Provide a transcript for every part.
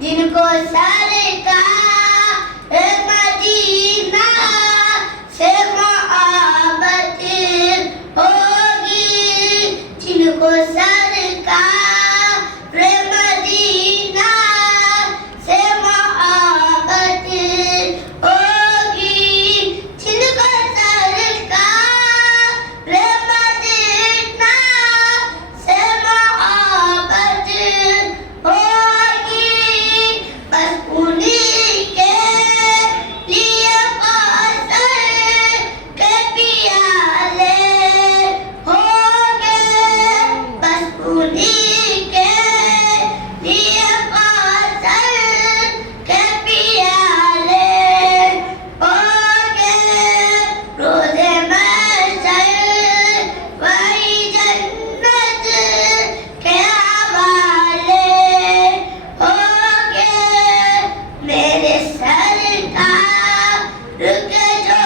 जिनको सर का मदीना से मोहब्बत होगी, जिनको सर का मदीना से मोहब्बत होगी, जिनको सर का मदीना से मोहब्बत होगी, बस उन्हीं के लिए कौसर के पियाले होंगे, बस उन्हीं के लिए कौसर के पियाले होंगे, रोज़े महशर वही जन्नत के हवाले होंगे, मेरे सरकार के जो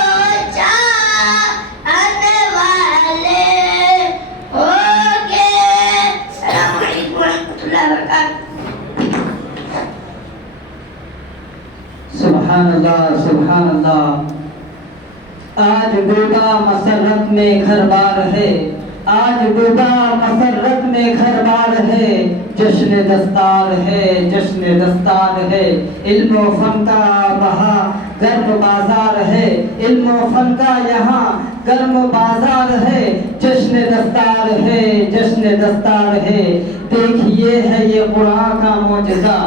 चाहने वाले होंगे। अस्सलामु अलैकुम वरहमतुल्लाहि वबरकातुहू। सुभान अल्लाह, सुभान अल्लाह। आज डूबा मसरत में घर बार है, आज डूबा मसरत में घर बार है, जश्न दस्तार है, जश्न दस्तार है, इल्म व फन का बहा गर्म बाजार है, इल्म व फन का यहाँ गर्म बाजार है, जश्न दस्तार है, जश्न दस्तार है। देखिए है ये कुरान का मौजज़ा,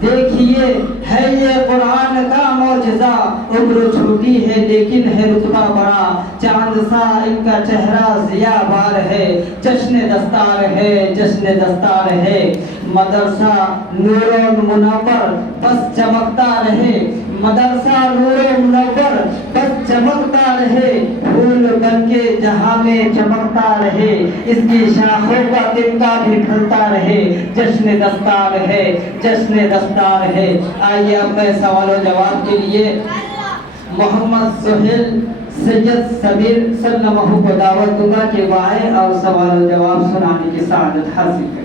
देखिए है ये कुरान का मौजज़ा, उम्र छोटी है लेकिन है रुतबा बड़ा, चांद सा इनका चेहरा ज़िया बार है, जश्न दस्तार है, जश्न दस्तार है। मदरसा नूर मुनव्वर बस चमकता रहे, मदरसा नूर मुनव्वर बस चमकता रहे, फूल बनके जहां में चमकता रहे, इसकी शाखों का तिनका भी फलता रहे, जश्न दस्तार है, जश्न दस्तार है। आइए अब मैं सवाल और जवाब के लिए मोहम्मद सुहेल सैयद सबीर सल्लल्लाहु को दावत दूंगा कि वह आए और सवाल और जवाब सुनाने की सआदत हासिल करें।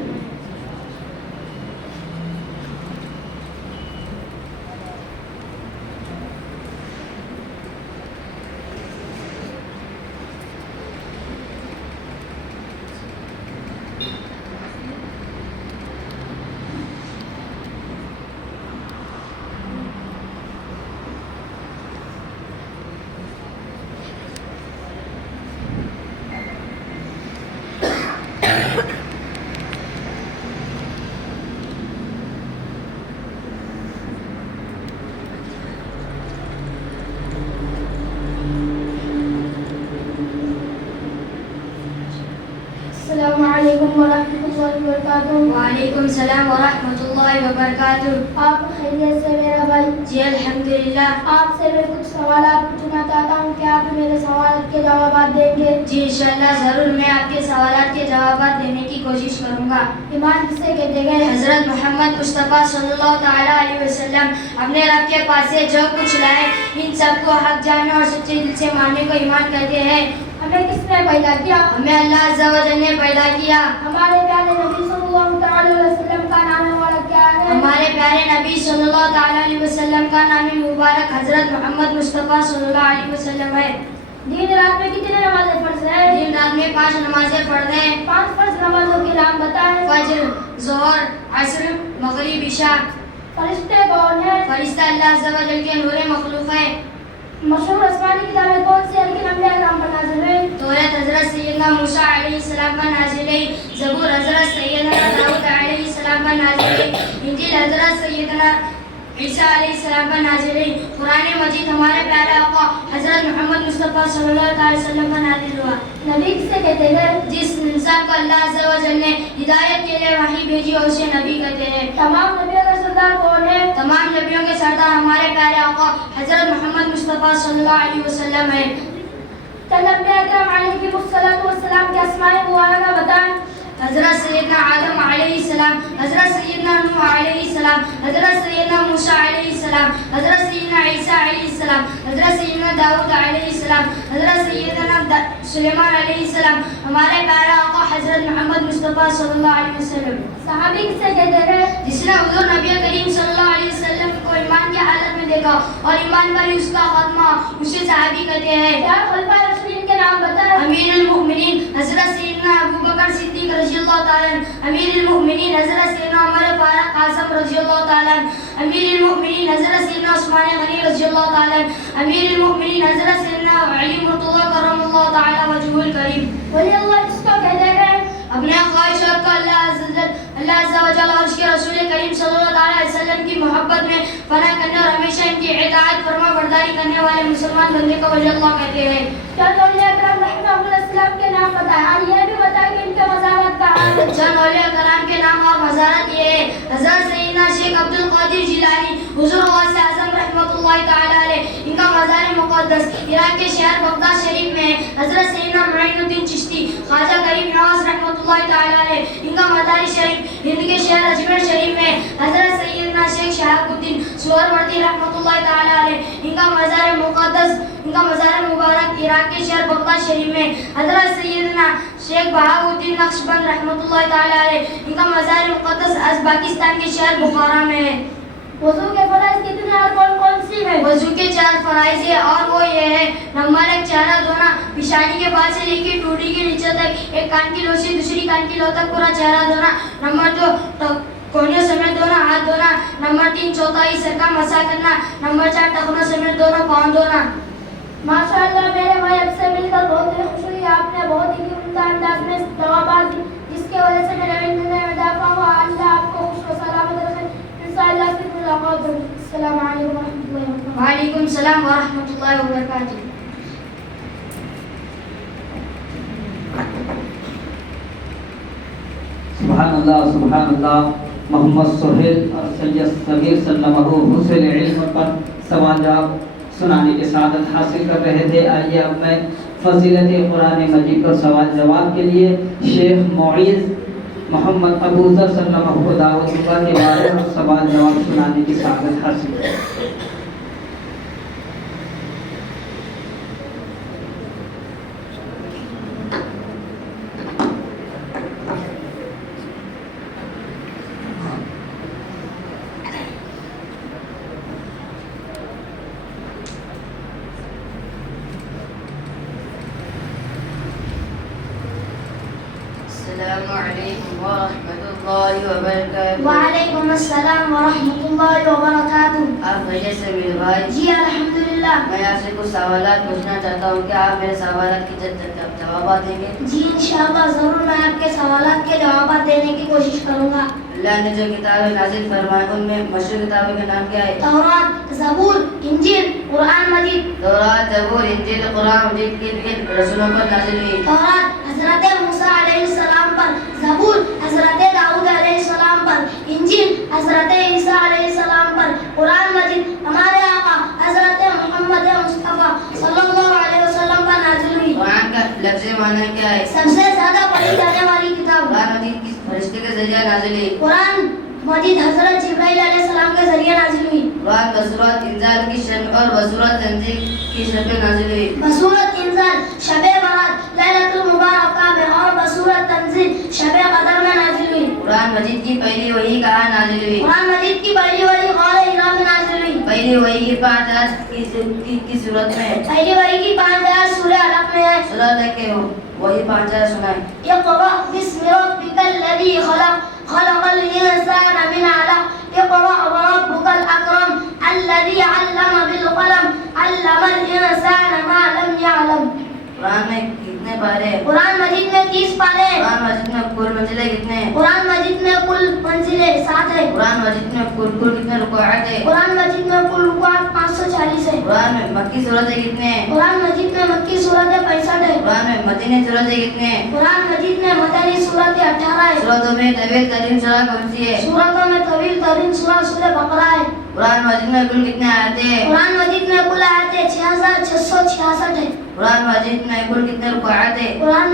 अस्सलामु अलैकुम वरहमतुल्लाहि वबरकातुहू। वालेकुम सलाम वरहमतुल्लाहि वबरकातुहू। आप खैरियत से मेरा भाई? जी अल्हम्दुलिल्लाह। आपसे मैं कुछ सवालात पूछना चाहता हूँ, क्या आप मेरे सवाल के जवाब देंगे? जी इंशाअल्लाह ज़रूर, मैं आपके सवालात के जवाब देने की कोशिश करूँगा। ईमान किसे कहते हैं? हज़रत मोहम्मद मुस्तफ़ा सल्लल्लाहु ताला अलैहि वसल्लम अपने रब के पास से जो कुछ लाए इन सबको हक जानने और सच्चे दिल से मानने को ईमान कहते हैं। हमें किसने पैदा किया? हमें अल्लाह अज़्ज़ा व जल ने पैदा किया। हमारे प्यारे नबी सल्लल्लाहु ताला अलैहि वसल्लम का नाम मुबारक क्या है? हमारे प्यारे नबी सल्लल्लाहु ताला अलैहि वसल्लम का नाम मुबारक हज़रत मोहम्मद मुस्तफ़ा सल्लल्लाहु अलैहि वसल्लम है। दिन रात में कितने नमाजें पढ़ते हैं? दिन रात में 5 नमाजें पढ़ते हैं। 5 फर्ज नमाजों के नाम बताएं। फज्र, ज़ोहर, असर, मगरिब, इशा। फरिश्ते कौन है? फरिश्ता अल्लाह अज़्ज़ा व जल के नूर मखलूक है। मशहूर आसमानी किताबें कौन सी है लेकिन अंबिया नाम पर नाज़िल है? तौरात हज़रत सैयदना मूसा अलैहिस्सलाम पर नाज़िल है। ज़बूर हज़रत सैयदना दाऊद अलैहिस्सलाम पर नाज़िल है। इंजील हज़रत सैयदना ईसा अलैहिस्सलाम पर नाज़िल है। कुरान मजीद हमारे प्यारे आका हज़रत मोहम्मद मुस्तफ़ा सल्लल्लाहु अलैहि वसल्लम पर नाज़िल हुआ। नबी किसे कहते हैं? जिस इंसान को अल्लाह अज़्ज़ा व जल ने हिदायत के लिए वही भेजी और उसे नबी कहते हैं। तमाम नबियों का सरदार कौन है? तमाम नबियों के सरदार हमारे प्यारे आका हजरत मोहम्मद मुस्तफ़ा सल्लल्लाहु अलैहि वसल्लम है। चंद अंबिया इकराम अलैहिमुस्सलातु वस्सलाम के अस्माए मुबारका बताएं। हजरत सैयदना आदम अलैहिस्सलाम, हजरत सैयदना नूह अलैहिस्सलाम, हजरत सैयदना मूसा अलैहिस्सलाम, हजरत सैयदना ईसा अलैहिस्सलाम, हजरत सैयदना दाऊद अलैहिस्सलाम, हजरत सैयदना सुलेमान अलैहिस्सलाम, हमारे प्यारे आका हजरत मोहम्मद मुस्तफ़ा सल्लल्लाहु अलैहि वसल्लम। सहाबी किसे कहते हैं? जिसने हुजूर नबी करीम सल्लल्लाहु अलैहि वसल्लम को ईमान की हालत में देखा और ईमान पर ही उसका खात्मा, उसे सहाबी कहते हैं। क्या खुलफाए राशिदीन के नाम बताएं। अमीरुल मुमिनीन हजरत सैयदना अबू बकर सिद्दीक रज़ियल्लाहु ताला अन्हु, अमीरुल मुमिनीन हजरत सैयदना उमर फारूक कासिम रज़ियल्लाहु ताला अन्हु, अमीरुल मुमिनीन हजरत सैयदना उस्मान गनी रज़ियल्लाहु ताला अन्हु, अमीरुल मुमिनीन हजरत सैयदना अली मुर्तज़ा करमल्लाहु ताला वजहुल करीम। वली अल्लाह किसको कहते हैं? अपने ख्वाहिशात को अल्लाह अज़्ज़ा व जल्ल और उसके रसूल करीम सल्लल्लाहु अलैहि वसल्लम की मोहब्बत में फना करने और हमेशा इनकी इताअत फरमा बरदारी करने वाले मुसलमान बंदे को वली अल्लाह कहते हैं। चंद औलिया इकराम रहमतुल्लाह के नाम बताएं और यह भी बताएं कि इनके मज़ारात कहाँ हैं। चंद औलिया कराम के नाम और मज़ारत ये है। हज़रत सैयदना शेख अब्दुल कादिर जिलानी हुज़ूर गौसे आज़म रहमतुल्लाहि ताला अलैह, इनका मज़ार मुक़द्दस इराक के शहर बगदाद शरीफ में है। हज़रत सैयदना मुईनुद्दीन चिश्ती ख्वाजा करीम नवाज़ रहमतुल्लाहि ताला अलैह, इनका मज़ार शरीफ हिंद के शहर अजमेर शरीफ में है। हज़रत सैयदना शेख शहाबुद्दीन सुहरवर्दी रहमतुल्लाहि ताला अलैह, इनका मज़ार मुक़द्दस, इनका मज़ार मुबारक इराक के शहर बगदाद शरीफ में। हज़रत सैयदना शेख बहाउद्दीन नक्शबंद रहमतुल्लाहि ताला अलैह, इनका मज़ार मुक़द्दस पाकिस्तान के शहर बुखारा में है। वज़ू के फराइज़ कितने और कौन कौन सी हैं? वज़ू के 4 फराइज़ है और वो ये है। नंबर 1 चेहरा धोना, पिशानी के बाद से लेकर टूटी के नीचे तक, एक कान की लो से दूसरी कान की लो तक पूरा चेहरा धोना। नंबर 2 कोहनियों समेत धोना, हाथ धोना। नंबर 3 चौथाई सर का मसा करना। नंबर 4 टखनों समेत दोनों पाँव धोना। माशाअल्लाह मेरे भाई, आपसे मिलकर बहुत ही खुश हुई। आपने बहुत ही उम्दा अंदाज में जवाब दी, जिसके वजह से मेरे दिल में इजाफा हुआ। अल्लाह आपको खुश व सलामत रखे। इंशाअल्लाह फिर मुलाकात होगी। अस्सलाम वालेकुम व रहमतुल्लाहि व बरकातहू। वालेकुम सलाम व रहमतुल्लाहि व बरकातहू। सुभान अल्लाह। मोहम्मद सोहेल और सैयद सगीर सल्लल्लाहु हुसैन इल्म पर सवाल जवाब सुनाने की सआदत हासिल कर रहे थे। आइए अब मैं फजीलत कुरान मजीद पर सवाल जवाब के लिए शेख मुईज़ मोहम्मद अबूज़र सल्लल्लाहु अलैहि वसल्लम के बारे में सवाल जवाब सुनाने की सआदत हासिल कर। वालेकुम अस्सलाम व रहमतुल्लाहि व बरकातहू। आप खैरियत से मेरे भाई? जी अल्हम्दुलिल्लाह। मैं आपसे कुछ सवालात पूछना चाहता हूँ, क्या आप मेरे सवालात के जवाब देंगे? जी इंशाअल्लाह ज़रूर, मैं आपके सवालात के जवाब देने की कोशिश करूँगा। अल्लाह ने जो किताबें नाजिल फरमाई उनमें मशहूर किताबों के नाम क्या है? तौरात, ज़बूर, इंजील, कुरान मजीद। तौरात, ज़बूर, इंजील, कुरान मजीद किन रसूलों पर नाजिल हुई? तौरात हज़रत मूसा अलैहिस्सलाम पर, ज़बूर हज़रत दाऊद अलैहिस्सलाम पर, इंजील हज़रत ईसा अलैहिस्सलाम पर, कुरान मजीद हमारे आका हज़रत मोहम्मद मुस्तफ़ा सल्लल्लाहु अलैहि वसल्लम पर नाजिल हुई। कुरान का लफ्ज़ माना क्या है? सबसे ज़्यादा पढ़ी जाने वाली किताब। कुरान मजीद किस फरिश्ते के जरिए नाजिल हुई? कुरान मजीद हज़रत जिब्राइल अलैहिस्सलाम के जरिए नाजिल हुई। कुरान बसूरत इंजाल की शब और बसूरत तंजील की शब में नाजिल हुई। बसूरत इंजाल शबे बरात लैलतुल मुबारका में और बसूरत तंजील शबे कदर में नाजिल हुई। कुरान मजीद की पहली वही कहाँ नाजिल हुई? कुरान मजीद की पहली वही गौर हिरा में नाजिल हुई। पहली वही की 5 आयत की सूरत में है। पहली वही की 5 आयत सूरह अलक में है। सूरह लेके हो वही 5 आयत सुनाए। इक़रा बिस्मि रब्बिकल लज़ी खलक़ खलक़ल इंसाना मिन अलक़ इक़रा व रब्बुकल अकरम अल्लज़ी अल्लम बिल क़लम अल्लमल इंसाना मा लम यअलम। कुरान में कितने पारे हैं? कुरान मजीद में 30 पारे हैं। कुरान मजीद में कुल मंजिलें कितने हैं? कुरान मजीद में कुल मंजिलें 7 है। कुरान मजीद में कुल कितने रुकूआत है? कुरान मजीद में कुल रुकूआत 540 है। कुरान में मक्की सूरतें कितने हैं? कुरान मजीद में मक्की सूरतें 65 है। قرآن میں مدنی صورتیں کتنے ہیں؟ قرآن مجید میں مدنی صورتیں 18 ہے. سورتوں میں طویل ترین سورہ کون سی ہے؟ سورتوں میں طویل ترین سورہ سورہ بقرہ ہے. قرآن مجید میں کل کتنے آیتیں ہیں؟ قرآن مجید میں کل آیتیں 6666 ہے. قرآن مجید میں کل کتنے رکوعات ہیں؟ قرآن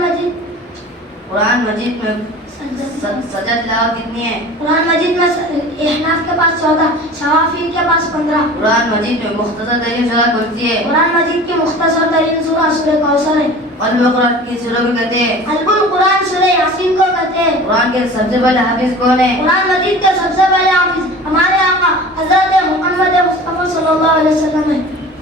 مجید میں سجدہ تلاوت کتنی ہے؟ قرآن مجید میں احناف کے پاس 14، شوافی کے پاس 15. قرآن مجید میں مختصر ترین سورہ کون سی ہے؟ قرآن مجید کی مختصر ترین سورہ سورہ کوثر ہے. قلب قرآن کی سورہ کو کہتے ہیں. قلب القرآن سورہ یاسین کو کہتے ہیں. قرآن کے سب سے بڑے حافظ کون ہے؟ قرآن مجید کے سب سے پہلے حافظ ہمارے آقا حضرت محمد مصطفیٰ صلی اللہ علیہ وسلم ہے.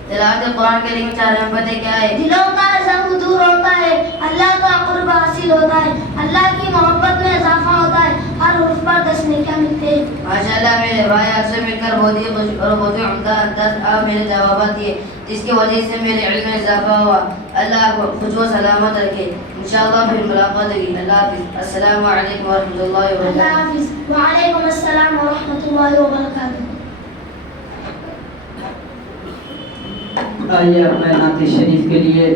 تلاوت قرآن کے لیے چار نعمتیں کیا ہے؟ دلوں کا زنگ دور ہوتا ہے، اللہ کا قرب حاصل ہوتا ہے، اللہ کی محبت میں اضافہ ہوتا ہے، ہر حرف پر 10 نیکیاں ملتے ہیں. ماشاءاللہ میرے بھائی آپ سے مل کر بہت ہی خوش اور بہت ہی عمدہ انداز آپ میرے جوابات دیے جس کی وجہ سے میرے علم میں اضافہ ہوا. اللہ آپ کو خوش و سلامت رکھے. انشاءاللہ پھر ملاقات ہوگی. اللہ حافظ. السلام علیکم ورحمۃ اللہ اللہ وبرکاتہ. حافظ. وعلیکم السلام ورحمۃ اللہ وبرکاتہ. آئیے اب میں نعت شریف کے لیے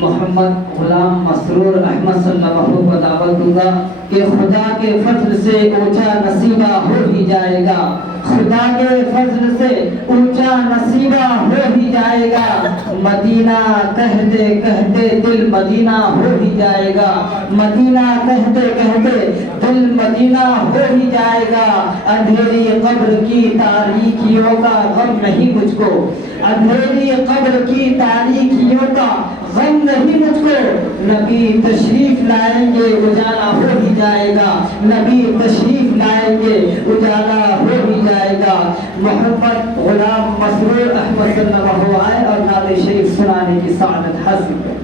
محمد غلام مسرور احمد صلی اللہ علیہ وسلم کو دعوت دوں گا کہ خدا کے فضل سے اونچا نصیبہ ہو ہی جائے گا. خدا کے فضل سے اونچا نصیبہ ہو ہی جائے گا. مدینہ کہتے کہتے دل مدینہ ہو ہی جائے گا. مدینہ کہتے کہتے دل مدینہ ہو ہی جائے گا. اندھیری قبر کی تاریکیوں کا غم نہیں مجھ کو. اندھیری قبر کی تاریکیوں کا غم نہیں مجھ کو. نبی تشریف لائیں گے اجالا ہو ہی جائے گا. نبی تشریف لائیں گے اجالا ہو ہی جائے گا. محمد غلام مسرور احمد صلی اللہ علیہ وسلم آئے اور نعت شریف سنانے کی سعادت حاصل کریں.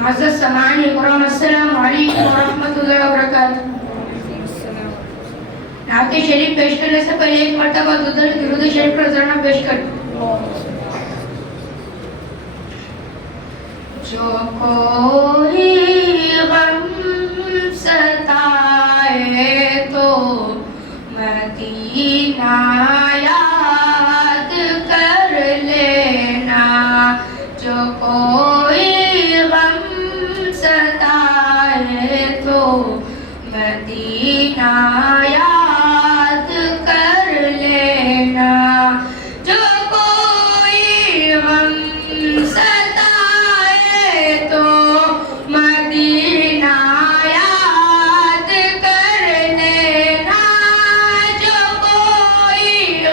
معزز سامعین کرام السلام علیکم ورحمۃ اللہ وبرکاتہ. نعت شریف پیش کرنے سے پہلے ایک مرتبہ درود شریف پر نذرانہ پیش کر. جو کوئی غم ستائے تو مدینہ یاد کر لینا. جو کوئی غم ستائے تو مدینہ یاد کر لینا. جو کوئی غم ستائے تو مدینہ یاد کر لینا. جو کوئی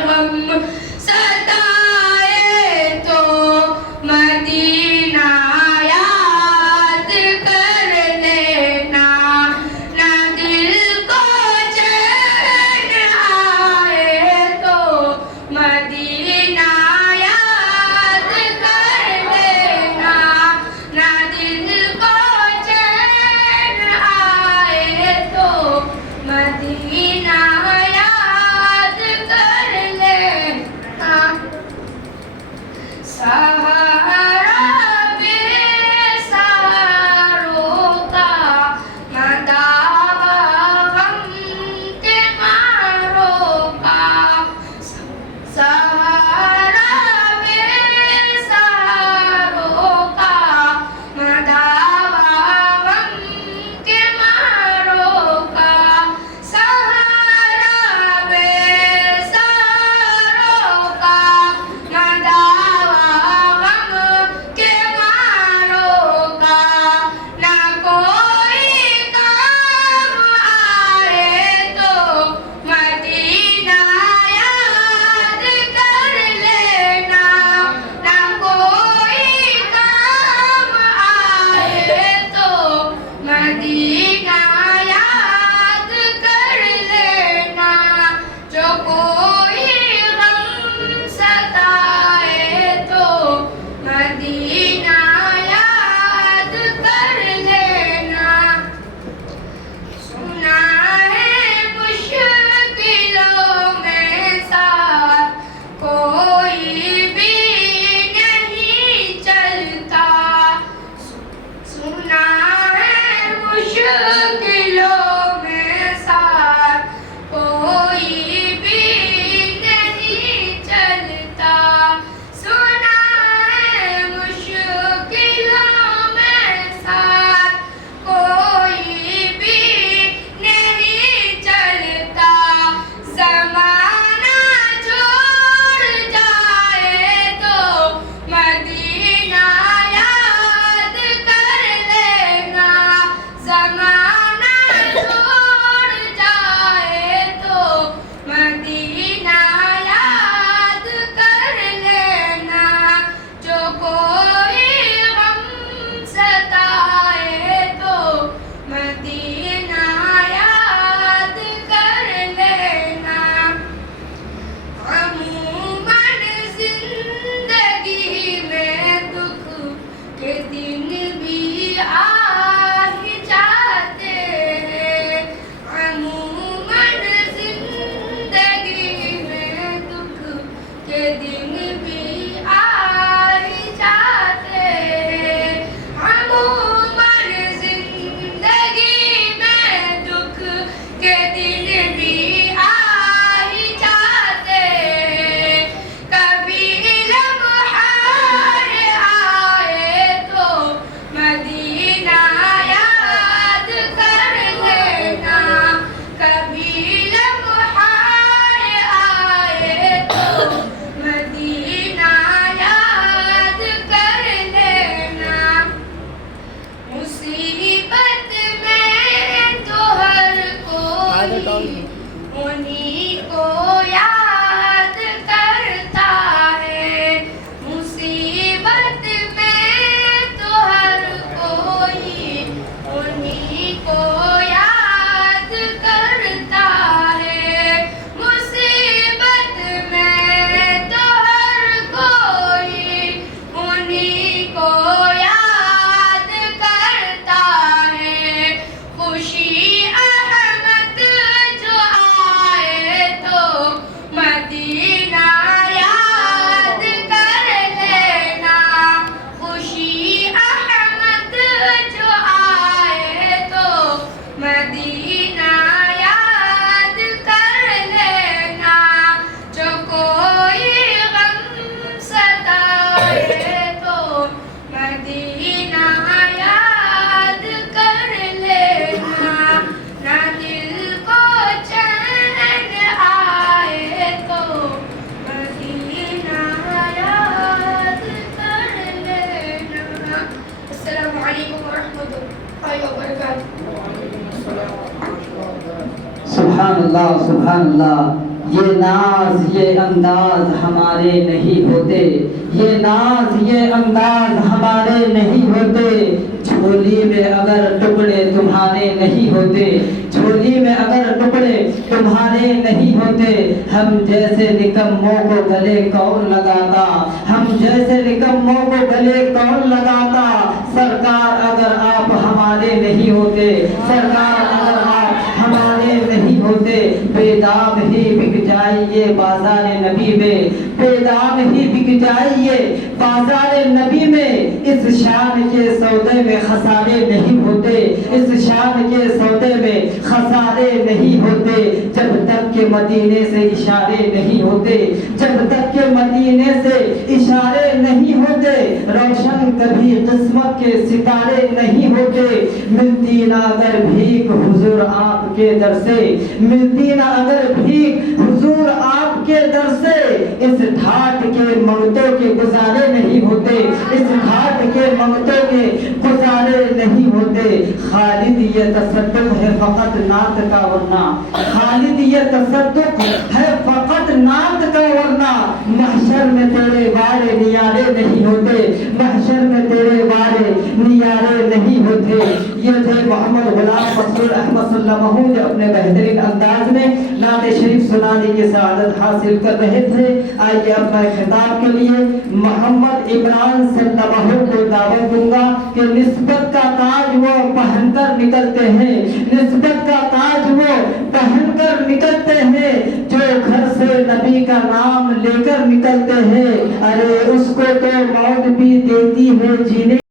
اللہ سبحان اللہ. یہ ناز یہ انداز ہمارے نہیں ہوتے, یہ ناز یہ انداز ہمارے نہیں ہوتے. جھولی میں اگر ٹکڑے تمہارے نہیں ہوتے, جھولی میں اگر ٹکڑے تمہارے نہیں ہوتے. ہم جیسے نکموں کو گلے کون لگاتا, ہم جیسے نکموں کو گلے کون لگاتا. سرکار اگر آپ ہمارے نہیں ہوتے, سرکار اگر آپ ہمارے نہیں ہوتے, بے دام ہی بک جائیے بازار نبی میں, بے دام ہی بک جائیے بازار نبی میں. اس شان کے سودے میں خسارے نہیں ہوتے, اس شان کے سودے میں خسارے نہیں ہوتے. جب تک کہ مدینے سے اشارے نہیں ہوتے, جب تک کہ مدینے سے اشارے نہیں ہوتے, روشن کبھی قسمت کے ستارے نہیں ہوتے. ملتی نہ اگر بھیک حضور آپ کے در سے, ملتی نہ اگر بھیک حضور آپ کے در سے, اس ڈھاٹ کے منگتوں کے گزارے نہیں ہوتے, اس ڈھاٹ کے منگتوں کے گزارے نہیں ہوتے. خالد یہ تصدق ہے فقط نعت کا ورنہ, خالد یہ تصدق ہے فقط نعت کا ورنہ. محشر میں تیرے وارے نیارے نہیں ہوتے, محشر میں تیرے وارے نیارے نہیں ہوتے. یہ تھے محمد غلام رسول احمد صلی اللہ علیہ وسلم جو اپنے بہترین انداز میں نعت شریف سنانے کی سعادت حاصل کر رہے تھے. آئیے اب میں خطاب کے لیے محمد عمران صلی اللہ علیہ وسلم کو دعوت دوں گا کہ نسبت کا تاج وہ پہن کر نکلتے ہیں, نسبت کا تاج وہ پہن کر نکلتے ہیں, جو گھر سے نبی کا نام لے کر نکلتے ہیں. ارے اس کو تو موت بھی دیتی ہے جینے